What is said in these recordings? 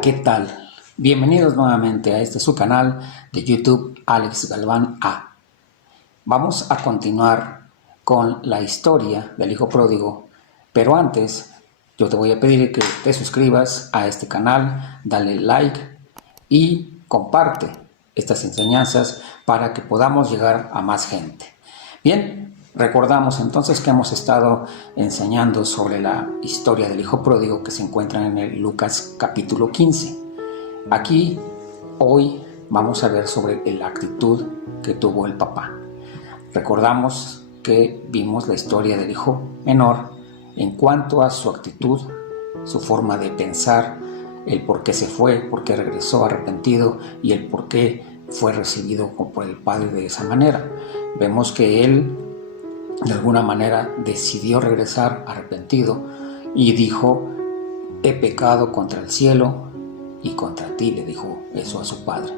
Hola, ¿qué tal? Bienvenidos nuevamente a su canal de YouTube, Alex Galván A. Vamos a continuar con la historia del hijo pródigo, pero antes yo te voy a pedir que te suscribas a este canal, dale like y comparte estas enseñanzas para que podamos llegar a más gente. Bien, recordamos entonces que hemos estado enseñando sobre la historia del hijo pródigo que se encuentra en el Lucas capítulo 15. Aquí, hoy, vamos a ver sobre la actitud que tuvo el papá. Recordamos que vimos la historia del hijo menor en cuanto a su actitud, su forma de pensar, el por qué se fue, por qué regresó arrepentido y el por qué fue recibido por el padre de esa manera. Vemos que él de alguna manera decidió regresar arrepentido y dijo: he pecado contra el cielo y contra ti, le dijo eso a su padre.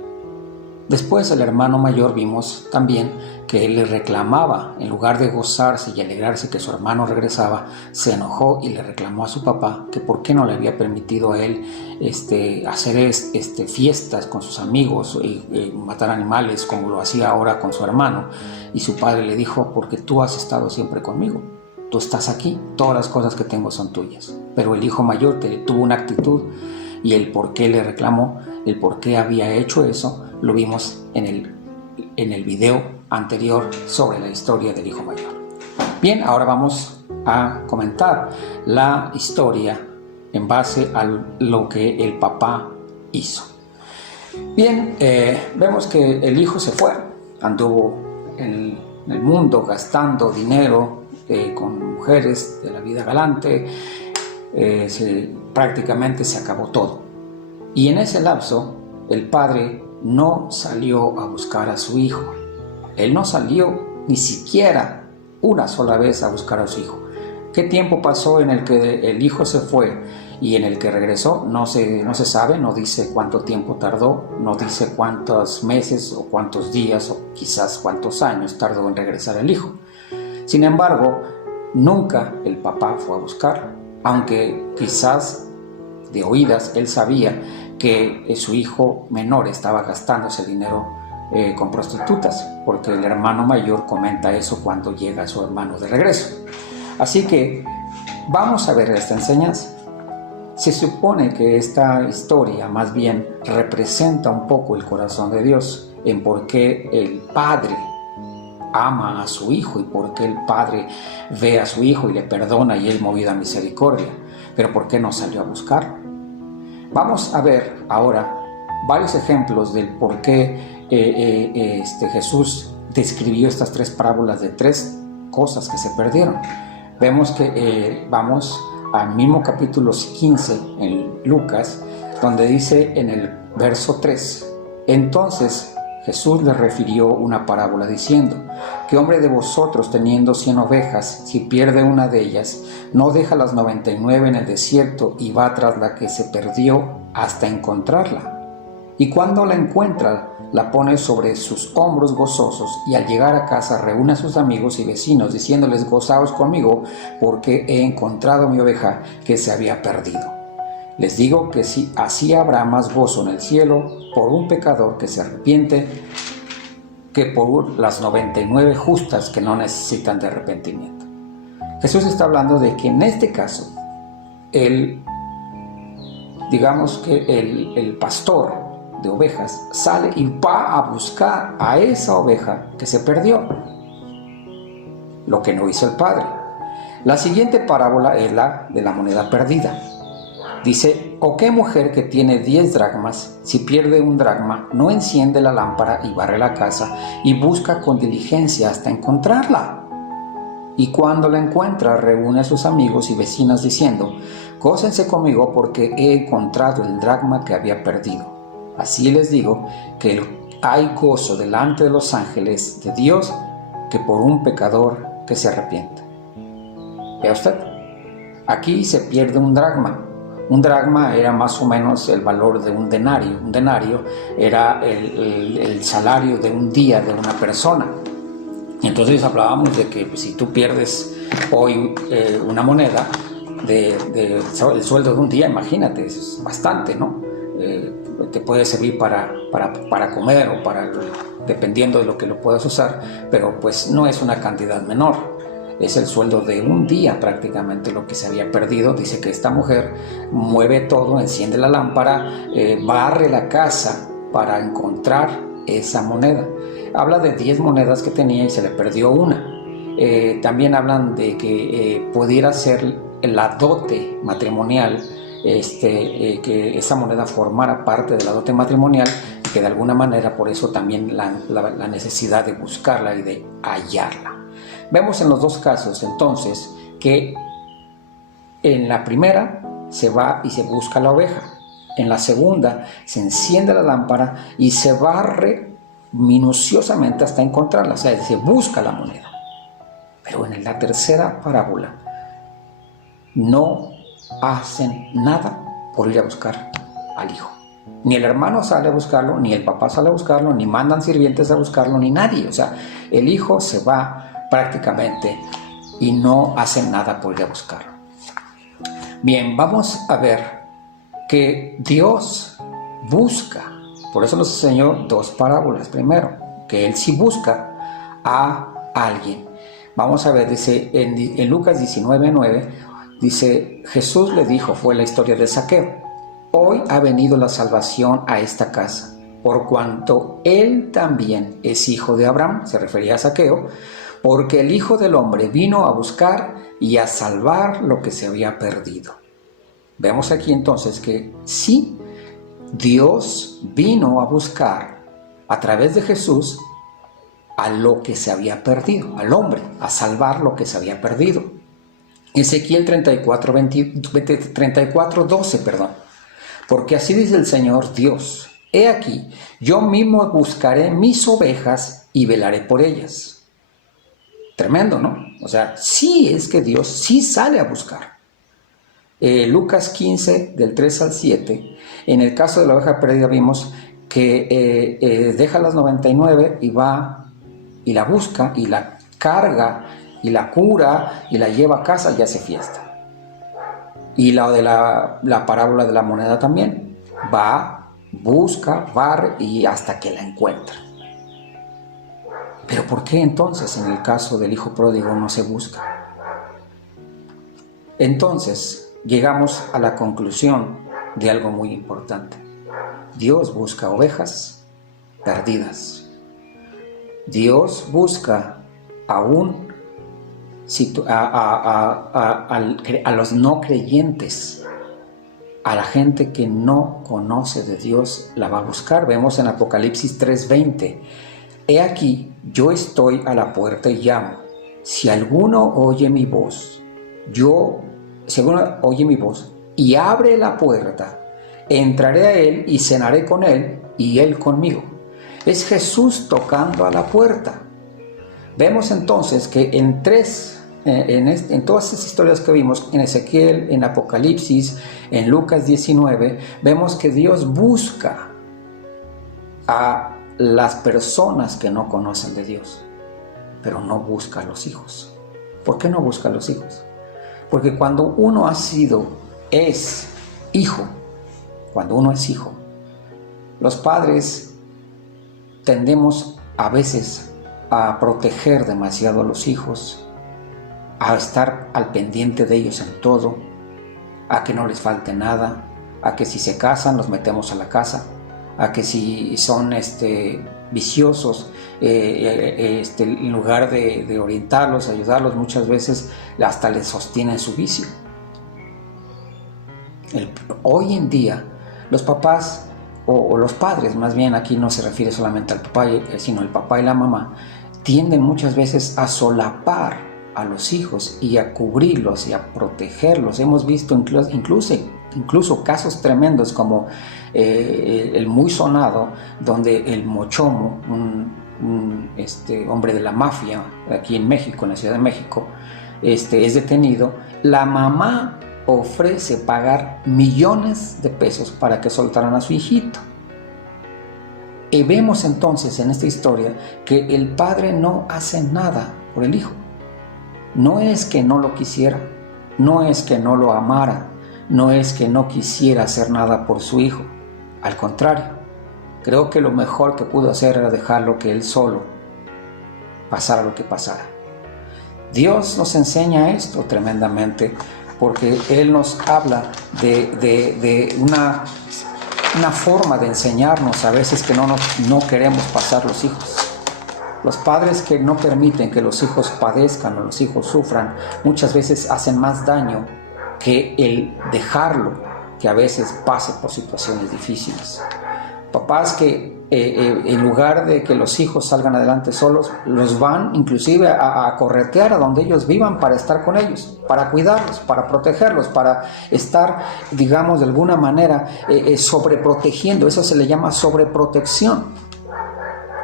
Después el hermano mayor vimos también que él le reclamaba, en lugar de gozarse y alegrarse que su hermano regresaba, se enojó y le reclamó a su papá que por qué no le había permitido a él hacer fiestas con sus amigos y matar animales como lo hacía ahora con su hermano. Y su padre le dijo: porque tú has estado siempre conmigo, tú estás aquí, todas las cosas que tengo son tuyas. Pero el hijo mayor tuvo una actitud, y el por qué le reclamó, el por qué había hecho eso, lo vimos en el video anterior sobre la historia del hijo mayor. Bien, ahora vamos a comentar la historia en base a lo que el papá hizo. Bien, vemos que el hijo se fue, anduvo en el mundo gastando dinero con mujeres de la vida galante. Prácticamente se acabó todo, y en ese lapso el padre no salió a buscar a su hijo. Él no salió ni siquiera una sola vez a buscar a su hijo. ¿Qué tiempo pasó en el que el hijo se fue y en el que regresó? No se sabe, no dice cuánto tiempo tardó, no dice cuántos meses o cuántos días o quizás cuántos años tardó en regresar el hijo. Sin embargo, nunca el papá fue a buscarlo, aunque quizás de oídas él sabía que su hijo menor estaba gastándose dinero con prostitutas, porque el hermano mayor comenta eso cuando llega su hermano de regreso. Así que vamos a ver esta enseñanza. Se supone que esta historia más bien representa un poco el corazón de Dios en por qué el padre ama a su hijo y por qué el padre ve a su hijo y le perdona y él movido a misericordia. Pero ¿por qué no salió a buscarlo? Vamos a ver ahora varios ejemplos del por qué Jesús describió estas tres parábolas de tres cosas que se perdieron. Vemos que vamos al mismo capítulo 15 en Lucas, donde dice en el verso 3: entonces Jesús le refirió una parábola diciendo: ¿qué hombre de vosotros, teniendo 100 ovejas, si pierde una de ellas, no deja las 99 en el desierto y va tras la que se perdió hasta encontrarla? Y cuando la encuentra, la pone sobre sus hombros gozosos, y al llegar a casa reúne a sus amigos y vecinos, diciéndoles: gozaos conmigo, porque he encontrado mi oveja que se había perdido. Les digo que así habrá más gozo en el cielo por un pecador que se arrepiente que por las 99 justas que no necesitan de arrepentimiento. Jesús está hablando de que en este caso, digamos que el pastor de ovejas sale y va a buscar a esa oveja que se perdió, lo que no hizo el padre. La siguiente parábola es la de la moneda perdida. Dice: ¿o qué mujer que tiene 10 dracmas, si pierde un dracma, no enciende la lámpara y barre la casa y busca con diligencia hasta encontrarla? Y cuando la encuentra, reúne a sus amigos y vecinos diciendo: gócense conmigo porque he encontrado el dracma que había perdido. Así les digo que hay gozo delante de los ángeles de Dios que por un pecador que se arrepiente. ¿Ve usted? Aquí se pierde un dracma. Un dracma era más o menos el valor de un denario. Un denario era el salario de un día de una persona. Entonces hablábamos de que si tú pierdes hoy una moneda del sueldo de un día, imagínate, es bastante, ¿no? te puede servir para comer o dependiendo de lo que lo puedas usar, pero pues no es una cantidad menor. Es el sueldo de un día prácticamente lo que se había perdido. Dice que esta mujer mueve todo, enciende la lámpara, barre la casa para encontrar esa moneda. Habla de 10 monedas que tenía y se le perdió una. También hablan de que pudiera ser la dote matrimonial, que esa moneda formara parte de la dote matrimonial, y que de alguna manera por eso también la necesidad de buscarla y de hallarla. Vemos en los dos casos entonces que en la primera se va y se busca la oveja, en la segunda se enciende la lámpara y se barre minuciosamente hasta encontrarla, o sea, se busca la moneda. Pero en la tercera parábola no hacen nada por ir a buscar al hijo. Ni el hermano sale a buscarlo, ni el papá sale a buscarlo, ni mandan sirvientes a buscarlo, ni nadie. O sea, el hijo se va prácticamente y no hacen nada por ir a buscarlo. Bien, vamos a ver que Dios busca. Por eso nos enseñó dos parábolas. Primero, que Él sí busca a alguien. Vamos a ver, dice en Lucas 19:9, dice, Jesús le dijo, fue la historia de Zaqueo, hoy ha venido la salvación a esta casa, por cuanto él también es hijo de Abraham, se refería a Zaqueo, porque el Hijo del Hombre vino a buscar y a salvar lo que se había perdido. Vemos aquí entonces que sí, Dios vino a buscar a través de Jesús a lo que se había perdido, al hombre, a salvar lo que se había perdido. Ezequiel 34:12, porque así dice el Señor Dios, he aquí, yo mismo buscaré mis ovejas y velaré por ellas. Tremendo, ¿no? O sea, sí es que Dios sí sale a buscar. Lucas 15, del 3 al 7, en el caso de la oveja perdida vimos que deja las 99 y va y la busca y la carga y la cura y la lleva a casa y hace fiesta. Y la de la parábola de la moneda también, va, busca, barre y hasta que la encuentra. Pero ¿por qué entonces en el caso del hijo pródigo no se busca? Entonces llegamos a la conclusión de algo muy importante. Dios busca ovejas perdidas. Dios busca aún a los no creyentes, a la gente que no conoce de Dios, la va a buscar. Vemos en Apocalipsis 3:20, he aquí, yo estoy a la puerta y llamo. Si alguno oye mi voz y abre la puerta, entraré a él y cenaré con él y él conmigo. Es Jesús tocando a la puerta. Vemos entonces que en todas esas historias que vimos, en Ezequiel, en Apocalipsis, en Lucas 19, vemos que Dios busca a las personas que no conocen de Dios, pero no busca a los hijos. ¿Por qué no busca a los hijos? Porque cuando uno es hijo, los padres tendemos a veces a proteger demasiado a los hijos, a estar al pendiente de ellos en todo, a que no les falte nada, a que si se casan los metemos a la casa, a que si son viciosos, en lugar de orientarlos, ayudarlos, muchas veces hasta les sostienen su vicio. Hoy en día los papás o los padres, más bien, aquí no se refiere solamente al papá, sino el papá y la mamá, tienden muchas veces a solapar a los hijos y a cubrirlos y a protegerlos. Hemos visto incluso casos tremendos como el muy sonado, donde el Mochomo, un hombre de la mafia aquí en México, en la Ciudad de México, es detenido. La mamá ofrece pagar millones de pesos para que soltaran a su hijito. Y vemos entonces en esta historia que el padre no hace nada por el hijo. No es que no lo quisiera, no es que no lo amara, no es que no quisiera hacer nada por su hijo. Al contrario, creo que lo mejor que pudo hacer era dejarlo que él solo pasara lo que pasara. Dios nos enseña esto tremendamente porque Él nos habla de una forma de enseñarnos a veces que no queremos pasar los hijos. Los padres que no permiten que los hijos padezcan o los hijos sufran muchas veces hacen más daño que el dejarlo que a veces pase por situaciones difíciles. Papás que en lugar de que los hijos salgan adelante solos, los van inclusive a corretear a donde ellos vivan para estar con ellos, para cuidarlos, para protegerlos, para estar, digamos, de alguna manera sobreprotegiendo. Eso se le llama sobreprotección.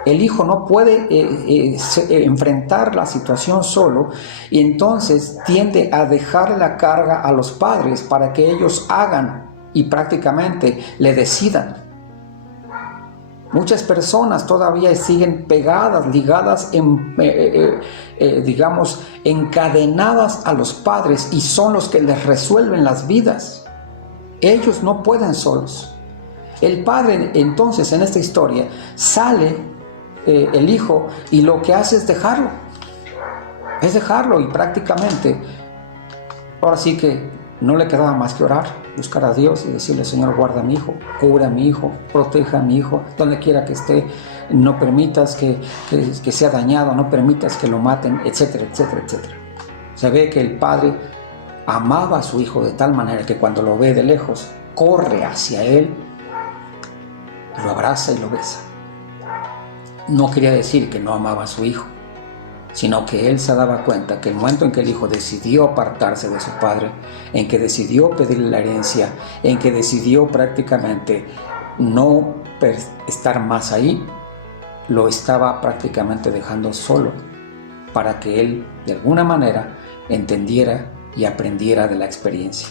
El hijo no puede enfrentar la situación solo y entonces tiende a dejar la carga a los padres para que ellos hagan y prácticamente le decidan. Muchas personas todavía siguen pegadas, ligadas, digamos, encadenadas a los padres y son los que les resuelven las vidas. Ellos no pueden solos. El padre, entonces, en esta historia, sale el hijo y lo que hace es dejarlo. Es dejarlo y prácticamente, ahora sí que no le quedaba más que orar, buscar a Dios y decirle: Señor, guarda a mi hijo, cubre a mi hijo, proteja a mi hijo, donde quiera que esté, no permitas que sea dañado, no permitas que lo maten, etcétera, etcétera, etcétera. Se ve que el padre amaba a su hijo de tal manera que cuando lo ve de lejos, corre hacia él, lo abraza y lo besa. No quería decir que no amaba a su hijo, sino que él se daba cuenta que el momento en que el hijo decidió apartarse de su padre, en que decidió pedirle la herencia, en que decidió prácticamente no estar más ahí, lo estaba prácticamente dejando solo para que él de alguna manera entendiera y aprendiera de la experiencia.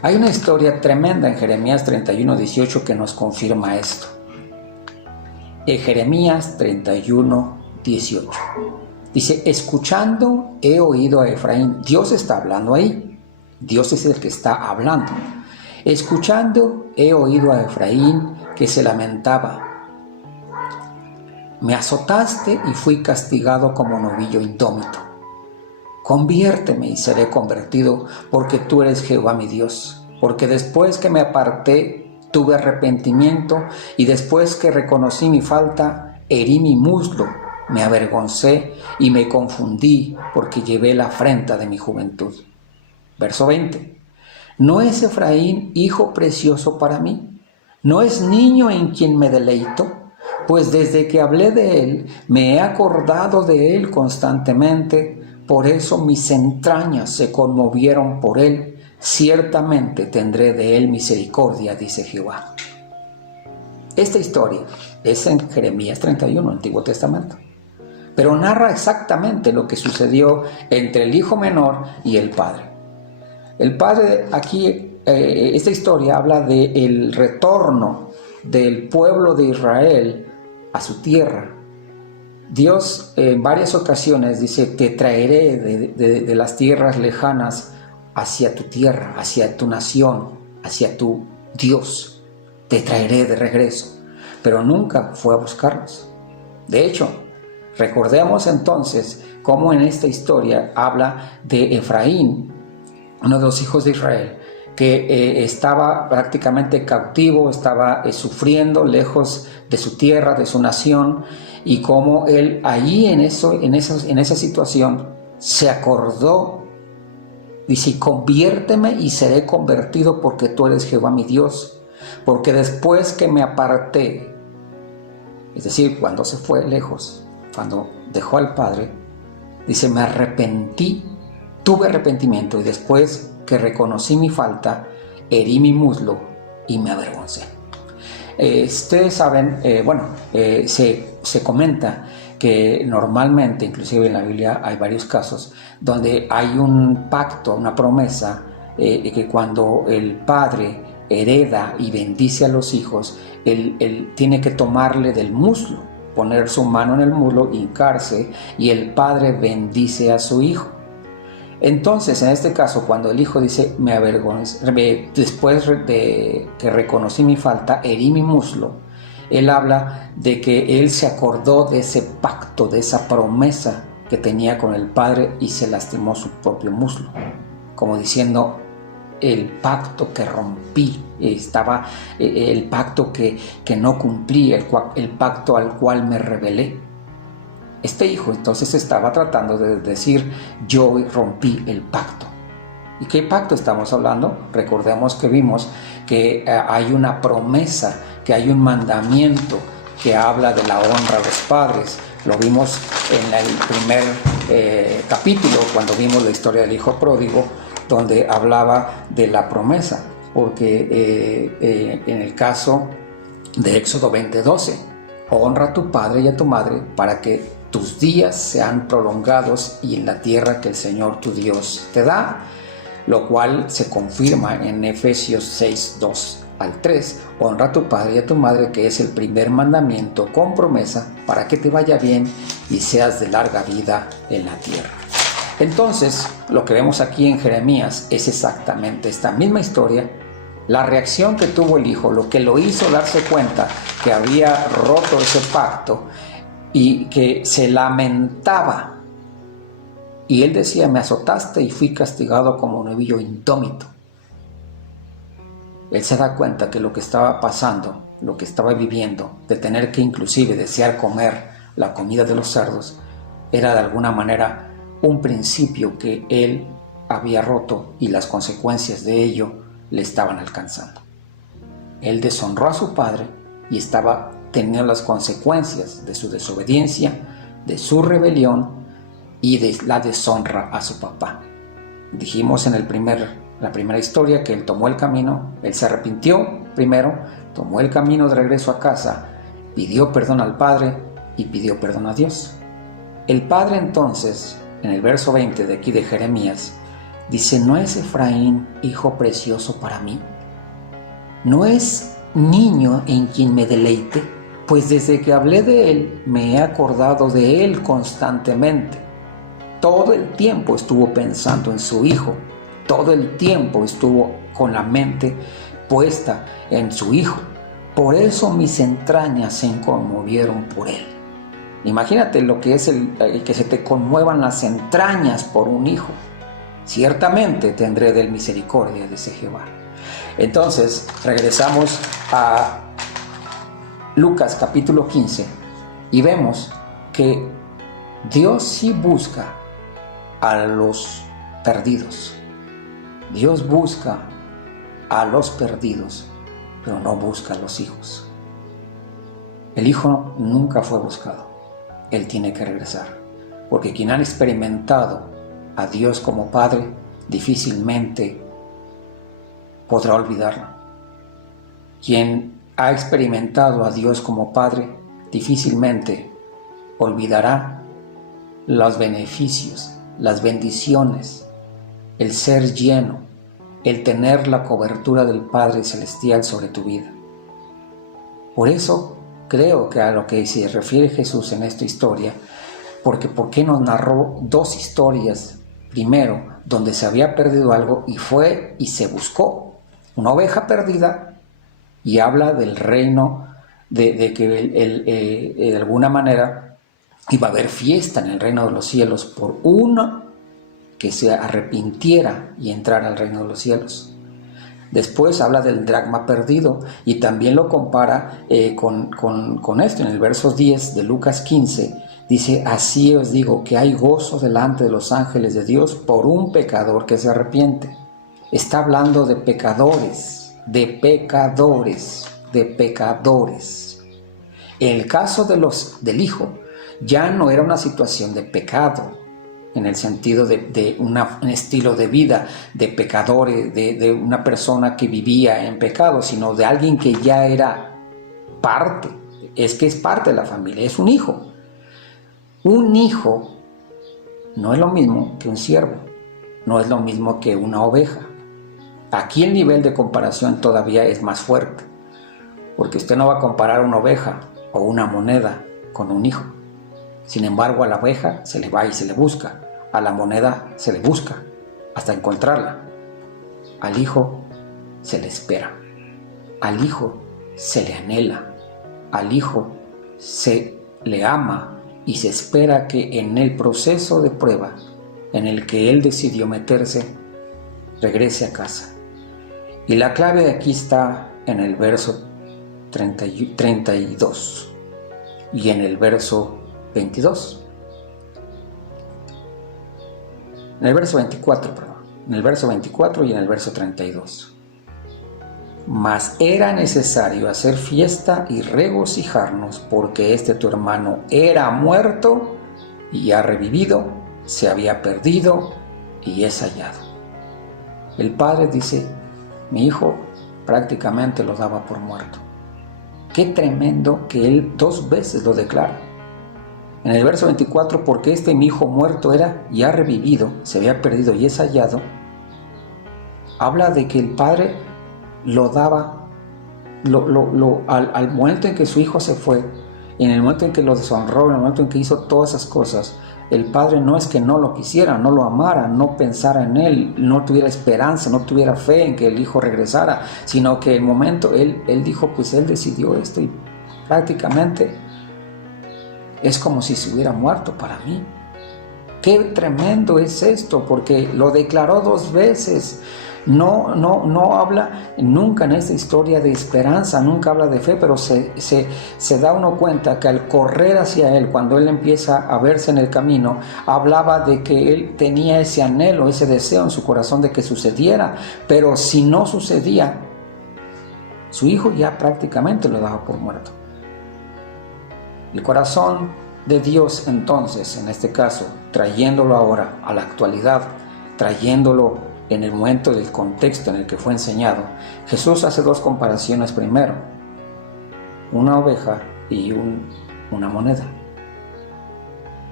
Hay una historia tremenda en Jeremías 31:18 que nos confirma esto. En Jeremías 31:18 dice: escuchando he oído a Efraín. Dios está hablando ahí. Dios es el que está hablando. Escuchando he oído a Efraín que se lamentaba. Me azotaste y fui castigado como novillo indómito. Conviérteme y seré convertido, porque tú eres Jehová mi Dios. Porque después que me aparté, tuve arrepentimiento, y después que reconocí mi falta, herí mi muslo, me avergoncé y me confundí, porque llevé la afrenta de mi juventud. Verso 20. ¿No es Efraín hijo precioso para mí? ¿No es niño en quien me deleito? Pues desde que hablé de él, me he acordado de él constantemente, por eso mis entrañas se conmovieron por él. Ciertamente tendré de él misericordia, dice Jehová. Esta historia es en Jeremías 31, Antiguo Testamento, pero narra exactamente lo que sucedió entre el hijo menor y el padre. El padre aquí, esta historia habla del retorno del pueblo de Israel a su tierra. Dios en varias ocasiones dice: te traeré de las tierras lejanas hacia tu tierra, hacia tu nación, hacia tu Dios. Te traeré de regreso. Pero nunca fue a buscarlos. De hecho, recordemos entonces cómo en esta historia habla de Efraín, uno de los hijos de Israel, que estaba prácticamente cautivo, estaba sufriendo lejos de su tierra, de su nación, y cómo él allí en esa situación se acordó. Dice: conviérteme y seré convertido, porque tú eres Jehová mi Dios. Porque después que me aparté, es decir, cuando se fue lejos, cuando dejó al Padre, dice: me arrepentí, tuve arrepentimiento, y después que reconocí mi falta, herí mi muslo y me avergoncé. Ustedes saben, se comenta que normalmente, inclusive en la Biblia, hay varios casos donde hay un pacto, una promesa, que cuando el padre hereda y bendice a los hijos, él tiene que tomarle del muslo, poner su mano en el muslo, hincarse, y el padre bendice a su hijo. Entonces, en este caso, cuando el hijo dice, me avergoncé, después de que reconocí mi falta, herí mi muslo, él habla de que él se acordó de ese pacto, de esa promesa que tenía con el padre y se lastimó su propio muslo, como diciendo, el pacto que rompí, el pacto que no cumplí, el pacto al cual me rebelé. Este hijo entonces estaba tratando de decir, yo rompí el pacto. ¿Y qué pacto estamos hablando? Recordemos que vimos que hay una promesa, que hay un mandamiento que habla de la honra a los padres. Lo vimos en el primer capítulo, cuando vimos la historia del hijo pródigo, donde hablaba de la promesa, porque en el caso de Éxodo 20:12, honra a tu padre y a tu madre para que tus días sean prolongados y en la tierra que el Señor tu Dios te da, lo cual se confirma en Efesios 6:2-3, honra a tu padre y a tu madre, que es el primer mandamiento con promesa para que te vaya bien y seas de larga vida en la tierra. Entonces, lo que vemos aquí en Jeremías es exactamente esta misma historia. La reacción que tuvo el hijo, lo que lo hizo darse cuenta que había roto ese pacto y que se lamentaba. Y él decía, me azotaste y fui castigado como un novillo indómito. Él se da cuenta que lo que estaba pasando, lo que estaba viviendo, de tener que inclusive desear comer la comida de los cerdos, era de alguna manera un principio que él había roto y las consecuencias de ello le estaban alcanzando. Él deshonró a su padre y estaba teniendo las consecuencias de su desobediencia, de su rebelión y de la deshonra a su papá. Dijimos en la primera historia que él tomó el camino, él se arrepintió primero, tomó el camino de regreso a casa, pidió perdón al padre y pidió perdón a Dios. El padre entonces, en el verso 20 de aquí de Jeremías, dice, ¿no es Efraín hijo precioso para mí? ¿No es niño en quien me deleite? Pues desde que hablé de él, me he acordado de él constantemente. Todo el tiempo estuvo pensando en su hijo. Todo el tiempo estuvo con la mente puesta en su hijo. Por eso mis entrañas se conmovieron por él. Imagínate lo que es el que se te conmuevan las entrañas por un hijo. Ciertamente tendré de él misericordia, dice Jehová. Entonces, regresamos a Lucas capítulo 15 y vemos que Dios sí busca a los perdidos. Dios busca a los perdidos, pero no busca a los hijos. El hijo nunca fue buscado. Él tiene que regresar, porque quien ha experimentado a Dios como Padre difícilmente podrá olvidarlo. Quien ha experimentado a Dios como Padre difícilmente olvidará los beneficios, las bendiciones, el ser lleno, el tener la cobertura del Padre Celestial sobre tu vida. Por eso creo que a lo que se refiere Jesús en esta historia, porque ¿por qué nos narró dos historias? Primero, donde se había perdido algo y fue y se buscó una oveja perdida, y habla del reino, de que de alguna manera iba a haber fiesta en el reino de los cielos por uno que se arrepintiera y entrara al reino de los cielos. Después habla del dracma perdido y también lo compara con esto. En el verso 10 de Lucas 15 dice, así os digo que hay gozo delante de los ángeles de Dios por un pecador que se arrepiente. Está hablando de pecadores, de pecadores, de pecadores. En el caso del hijo, ya no era una situación de pecado, en el sentido de un estilo de vida de pecadores, de una persona que vivía en pecado, sino de alguien que ya era parte, es parte de la familia, es un hijo. Un hijo no es lo mismo que un siervo, no es lo mismo que una oveja. Aquí el nivel de comparación todavía es más fuerte, porque usted no va a comparar una oveja o una moneda con un hijo. Sin embargo, a la oveja se le va y se le busca, a la moneda se le busca, hasta encontrarla. Al hijo se le espera, al hijo se le anhela, al hijo se le ama y se espera que en el proceso de prueba en el que él decidió meterse, regrese a casa. Y la clave de aquí está en el verso 32 y en el verso 22. En el verso 24, perdón. En el verso 24 y en el verso 32. Mas era necesario hacer fiesta y regocijarnos, porque este tu hermano era muerto y ha revivido, se había perdido y es hallado. El padre dice, mi hijo prácticamente lo daba por muerto. Qué tremendo que él 2 veces lo declara. En el verso 24, porque este mi hijo muerto era y ha revivido, se había perdido y es hallado, habla de que el padre lo daba al momento en que su hijo se fue, en el momento en que lo deshonró, en el momento en que hizo todas esas cosas. El padre no es que no lo quisiera, no lo amara, no pensara en él, no tuviera esperanza, no tuviera fe en que el hijo regresara, sino que el momento él dijo, pues él decidió esto y prácticamente es como si se hubiera muerto para mí. Qué tremendo es esto, porque lo declaró 2 veces. No habla nunca en esta historia de esperanza, nunca habla de fe, pero se da uno cuenta que al correr hacia él, cuando él empieza a verse en el camino, hablaba de que él tenía ese anhelo, ese deseo en su corazón de que sucediera, pero si no sucedía, su hijo ya prácticamente lo daba por muerto. El corazón de Dios entonces, en este caso, trayéndolo ahora a la actualidad, trayéndolo en el momento del contexto en el que fue enseñado, Jesús hace 2 comparaciones primero, una oveja y una moneda.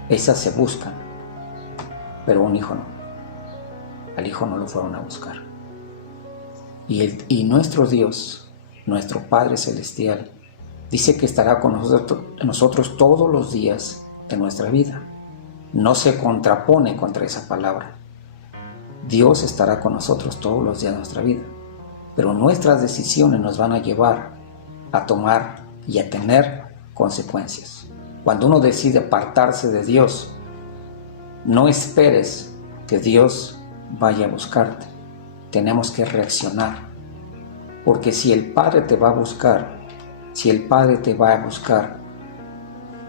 Esas se buscan, pero un hijo no. Al hijo no lo fueron a buscar. Y nuestro Dios, nuestro Padre Celestial, dice que estará con nosotros todos los días de nuestra vida. No se contrapone contra esa palabra. Dios estará con nosotros todos los días de nuestra vida, pero nuestras decisiones nos van a llevar a tomar y a tener consecuencias. Cuando uno decide apartarse de Dios, no esperes que Dios vaya a buscarte. Tenemos que reaccionar, porque si el Padre te va a buscar,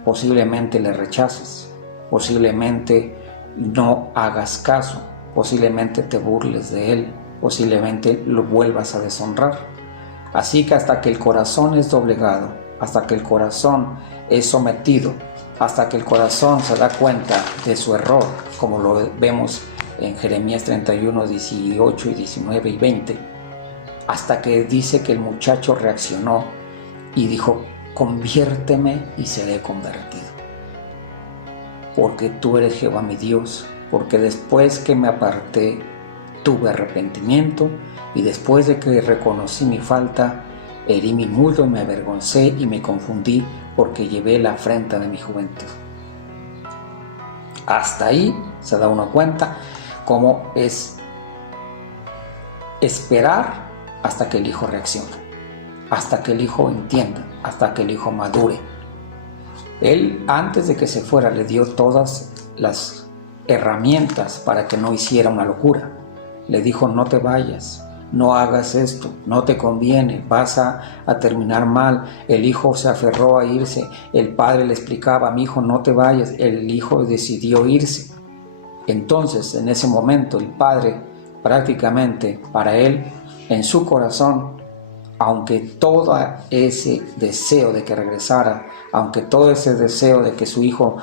posiblemente le rechaces, posiblemente no hagas caso, posiblemente te burles de él, posiblemente lo vuelvas a deshonrar. Así que hasta que el corazón es doblegado, hasta que el corazón es sometido, hasta que el corazón se da cuenta de su error, como lo vemos en Jeremías 31, 18 y 19 y 20, hasta que dice que el muchacho reaccionó y dijo, conviérteme y seré convertido, porque tú eres Jehová mi Dios, porque después que me aparté tuve arrepentimiento y después de que reconocí mi falta, herí mi muslo y me avergoncé y me confundí porque llevé la afrenta de mi juventud. Hasta ahí se da uno cuenta cómo es esperar hasta que el hijo reaccione, hasta que el hijo entienda, hasta que el hijo madure. Él, antes de que se fuera, le dio todas las herramientas para que no hiciera una locura. Le dijo, no te vayas, no hagas esto, no te conviene, vas a terminar mal. El hijo se aferró a irse, el padre le explicaba, mi hijo, no te vayas, el hijo decidió irse. Entonces, en ese momento, el padre, prácticamente para él, en su corazón, aunque todo ese deseo de que regresara, aunque todo ese deseo de que su hijo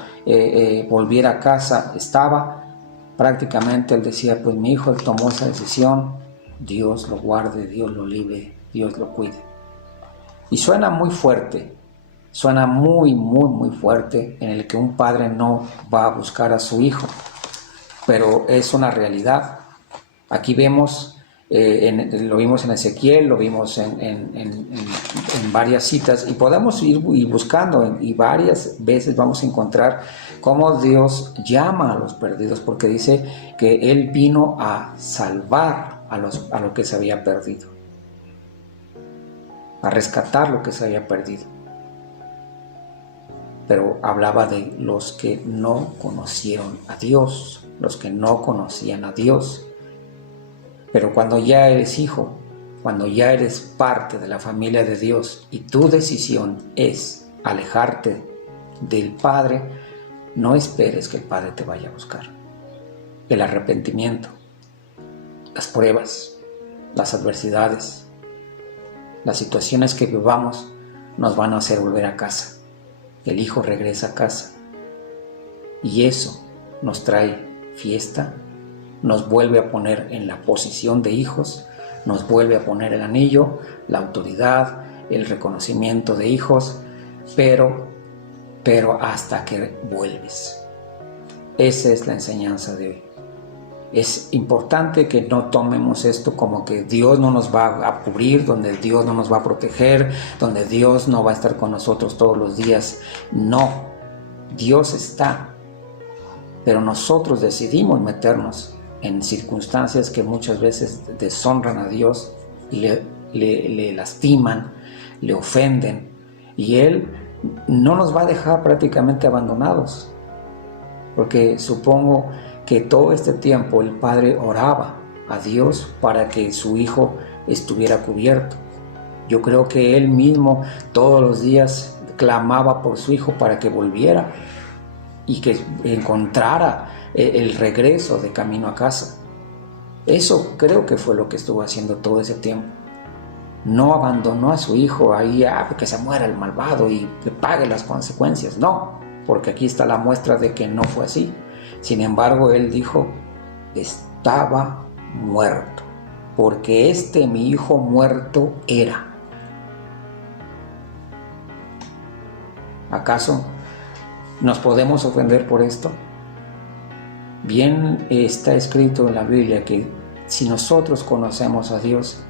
volviera a casa estaba, prácticamente él decía, pues mi hijo tomó esa decisión, Dios lo guarde, Dios lo libre, Dios lo cuide. Y suena muy fuerte, suena muy fuerte en el que un padre no va a buscar a su hijo, pero es una realidad. Aquí vemos lo vimos en Ezequiel, lo vimos en varias citas, y podemos ir buscando, y varias veces vamos a encontrar cómo Dios llama a los perdidos, porque dice que Él vino a salvar a lo que se había perdido, a rescatar lo que se había perdido. Pero hablaba de los que no conocieron a Dios, los que no conocían a Dios. Pero cuando ya eres hijo, cuando ya eres parte de la familia de Dios y tu decisión es alejarte del Padre, no esperes que el Padre te vaya a buscar. El arrepentimiento, las pruebas, las adversidades, las situaciones que vivamos nos van a hacer volver a casa. El hijo regresa a casa y eso nos trae fiesta, nos vuelve a poner en la posición de hijos, nos vuelve a poner el anillo, la autoridad, el reconocimiento de hijos, pero hasta que vuelves. Esa es la enseñanza de hoy. Es importante que no tomemos esto como que Dios no nos va a cubrir, donde Dios no nos va a proteger, donde Dios no va a estar con nosotros todos los días. No, Dios está, pero nosotros decidimos meternos en circunstancias que muchas veces deshonran a Dios y le lastiman, le ofenden, y Él no nos va a dejar prácticamente abandonados, porque supongo que todo este tiempo el padre oraba a Dios para que su hijo estuviera cubierto. Yo creo que él mismo todos los días clamaba por su hijo para que volviera y que encontrara el regreso de camino a casa. Eso creo que fue lo que estuvo haciendo todo ese tiempo. No abandonó a su hijo ahí, que se muera el malvado y que pague las consecuencias. No, porque aquí está la muestra de que no fue así. Sin embargo, él dijo, estaba muerto, porque mi hijo muerto era. ¿Acaso nos podemos ofender por esto? Bien está escrito en la Biblia que si nosotros conocemos a Dios,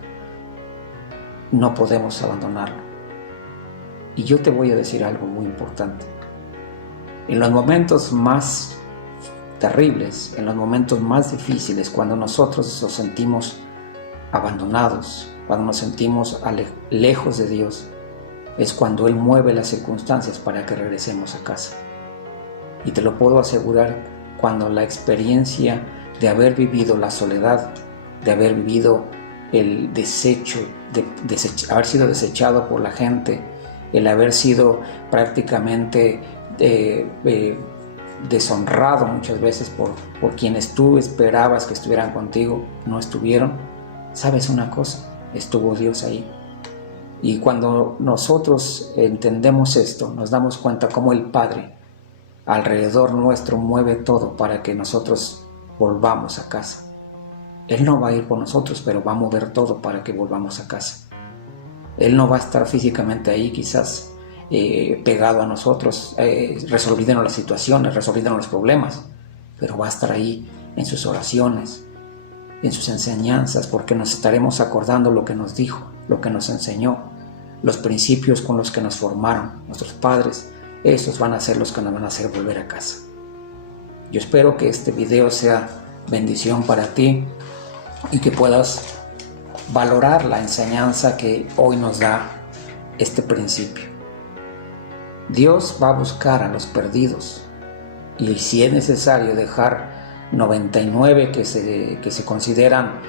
no podemos abandonarlo. Y yo te voy a decir algo muy importante. En los momentos más terribles, en los momentos más difíciles, cuando nosotros nos sentimos abandonados, cuando nos sentimos lejos de Dios, es cuando Él mueve las circunstancias para que regresemos a casa. Y te lo puedo asegurar, cuando la experiencia de haber vivido la soledad, de haber vivido el desecho, haber sido desechado por la gente, el haber sido prácticamente deshonrado muchas veces por quienes tú esperabas que estuvieran contigo, no estuvieron. ¿Sabes una cosa? Estuvo Dios ahí. Y cuando nosotros entendemos esto, nos damos cuenta cómo el Padre alrededor nuestro mueve todo para que nosotros volvamos a casa. Él no va a ir por nosotros, pero va a mover todo para que volvamos a casa. Él no va a estar físicamente ahí quizás pegado a nosotros, resolviendo las situaciones, resolviendo los problemas, pero va a estar ahí en sus oraciones, en sus enseñanzas, porque nos estaremos acordando lo que nos dijo, lo que nos enseñó, los principios con los que nos formaron nuestros padres. Esos van a ser los que nos van a hacer volver a casa. Yo espero que este video sea bendición para ti y que puedas valorar la enseñanza que hoy nos da este principio. Dios va a buscar a los perdidos, y si es necesario dejar 99 que se consideran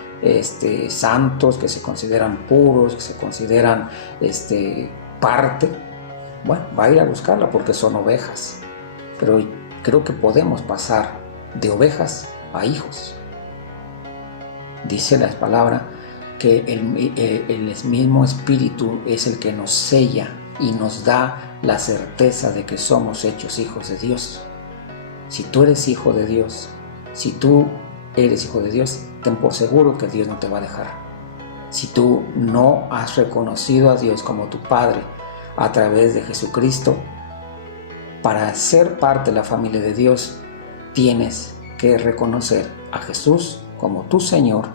santos, que se consideran puros, que se consideran parte, bueno, va a ir a buscarla porque son ovejas. Pero creo que podemos pasar de ovejas a hijos. Dice la palabra que el mismo Espíritu es el que nos sella y nos da la certeza de que somos hechos hijos de Dios. Si tú eres hijo de Dios, si tú eres hijo de Dios, ten por seguro que Dios no te va a dejar. Si tú no has reconocido a Dios como tu Padre a través de Jesucristo, para ser parte de la familia de Dios, tienes que reconocer a Jesús como tu Señor,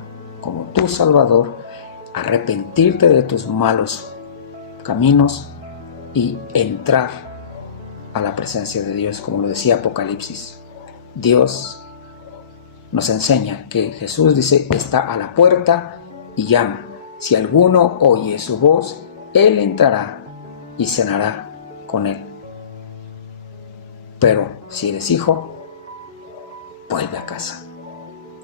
como tu Salvador, arrepentirte de tus malos caminos y entrar a la presencia de Dios, como lo decía Apocalipsis. Dios nos enseña que Jesús dice, está a la puerta y llama. Si alguno oye su voz, Él entrará y cenará con Él. Pero si eres hijo, vuelve a casa.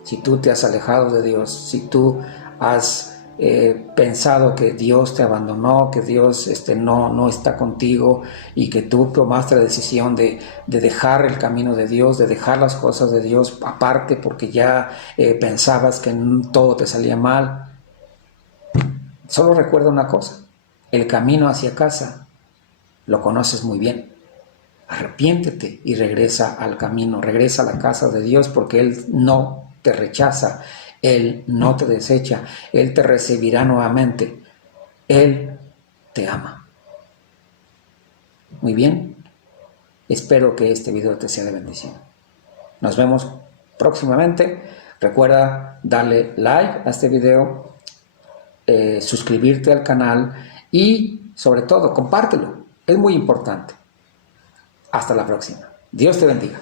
Si tú te has alejado de Dios, si tú has pensado que Dios te abandonó, que Dios no está contigo y que tú tomaste la decisión de dejar el camino de Dios, de dejar las cosas de Dios aparte porque ya pensabas que todo te salía mal, solo recuerda una cosa, el camino hacia casa lo conoces muy bien. Arrepiéntete y regresa al camino, regresa a la casa de Dios porque Él no te rechaza, Él no te desecha, Él te recibirá nuevamente, Él te ama. Muy bien, espero que este video te sea de bendición. Nos vemos próximamente. Recuerda darle like a este video, suscribirte al canal y sobre todo compártelo, es muy importante. Hasta la próxima. Dios te bendiga.